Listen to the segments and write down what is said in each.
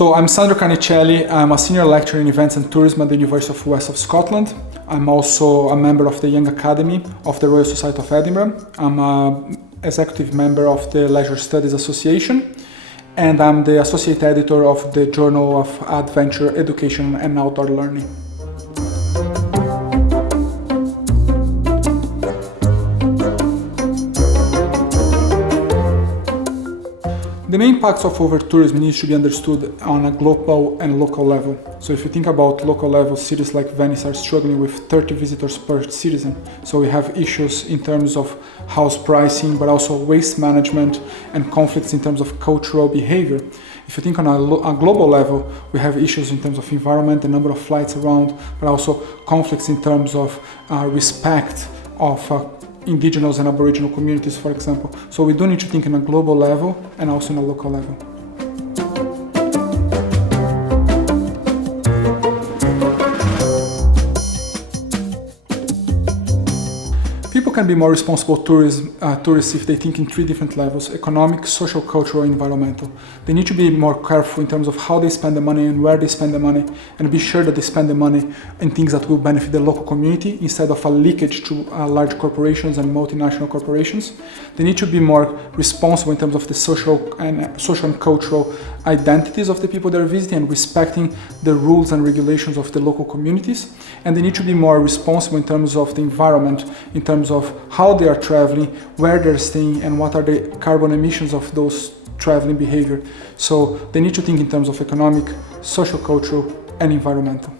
So I'm Sandro Carnicelli. I'm a senior lecturer in events and tourism at the University of West of Scotland. I'm also a member of the Young Academy of the Royal Society of Edinburgh. I'm an executive member of the Leisure Studies Association, and I'm the associate editor of the Journal of Adventure, Education and Outdoor Learning. The main impacts of over-tourism needs to be understood on a global and local level. So if you think about local level, cities like Venice are struggling with 30 visitors per citizen. So we have issues in terms of house pricing, but also waste management and conflicts in terms of cultural behavior. If you think on a global level, we have issues in terms of environment, the number of flights around, but also conflicts in terms of respect of indigenous and aboriginal communities, for example. So we do need to think on a global level and also on a local level. People can be more responsible tourists if they think in three different levels: economic, social, cultural, and environmental. They need to be more careful in terms of how they spend the money and where they spend the money, and be sure that they spend the money in things that will benefit the local community instead of a leakage to large corporations and multinational corporations. They need to be more responsible in terms of the social and cultural identities of the people they're visiting and respecting the rules and regulations of the local communities. And they need to be more responsible in terms of the environment, in terms of how they are traveling, where they're staying, and what are the carbon emissions of those traveling behavior. So they need to think in terms of economic, social, cultural, and environmental.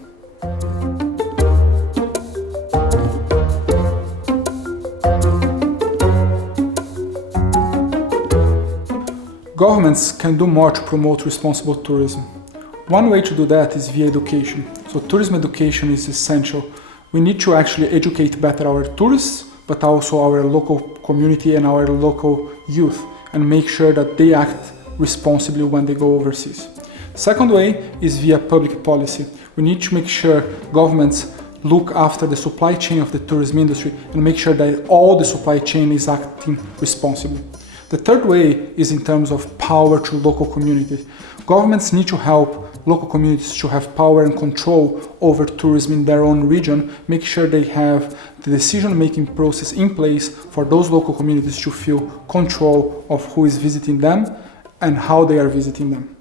Governments can do more to promote responsible tourism. One way to do that is via education. So tourism education is essential. We need to actually educate better our tourists, but also our local community and our local youth, and make sure that they act responsibly when they go overseas. Second way is via public policy. We need to make sure governments look after the supply chain of the tourism industry and make sure that all the supply chain is acting responsibly. The third way is in terms of power to local communities. Governments need to help local communities to have power and control over tourism in their own region, make sure they have the decision-making process in place for those local communities to feel control of who is visiting them and how they are visiting them.